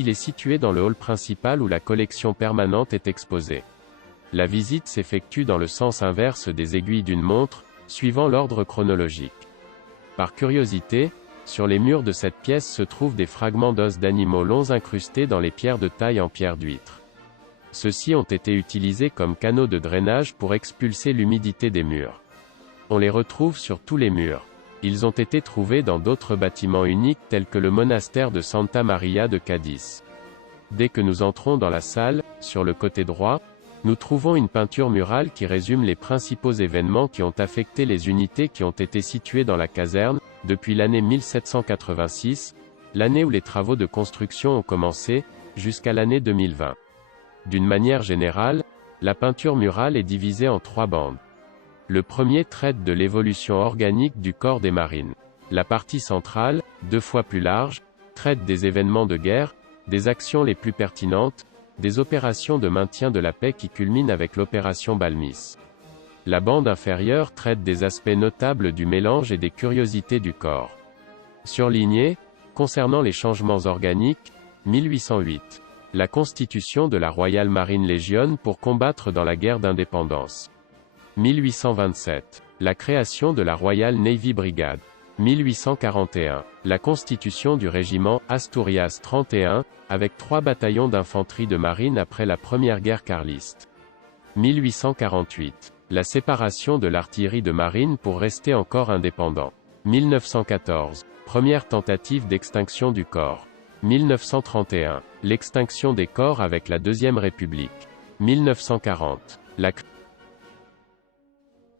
Il est situé dans le hall principal où la collection permanente est exposée. La visite s'effectue dans le sens inverse des aiguilles d'une montre, suivant l'ordre chronologique. Par curiosité, sur les murs de cette pièce se trouvent des fragments d'os d'animaux longs incrustés dans les pierres de taille en pierre d'huître. Ceux-ci ont été utilisés comme canaux de drainage pour expulser l'humidité des murs. On les retrouve sur tous les murs. Ils ont été trouvés dans d'autres bâtiments uniques tels que le monastère de Santa Maria de Cadiz. Dès que nous entrons dans la salle, sur le côté droit, nous trouvons une peinture murale qui résume les principaux événements qui ont affecté les unités qui ont été situées dans la caserne, depuis l'année 1786, l'année où les travaux de construction ont commencé, jusqu'à l'année 2020. D'une manière générale, la peinture murale est divisée en 3 bandes. Le premier traite de l'évolution organique du corps des marines. La partie centrale, 2 fois plus large, traite des événements de guerre, des actions les plus pertinentes, des opérations de maintien de la paix qui culminent avec l'opération Balmis. La bande inférieure traite des aspects notables du mélange et des curiosités du corps. Surligné, concernant les changements organiques, 1808. La constitution de la Royal Marine Legion pour combattre dans la guerre d'indépendance. 1827. La création de la Royal Navy Brigade. 1841. La constitution du régiment Asturias 31, avec 3 bataillons d'infanterie de marine après la première guerre carliste. 1848. La séparation de l'artillerie de marine pour rester encore indépendant. 1914. Première tentative d'extinction du corps. 1931. L'extinction des corps avec la Deuxième République. 1940. La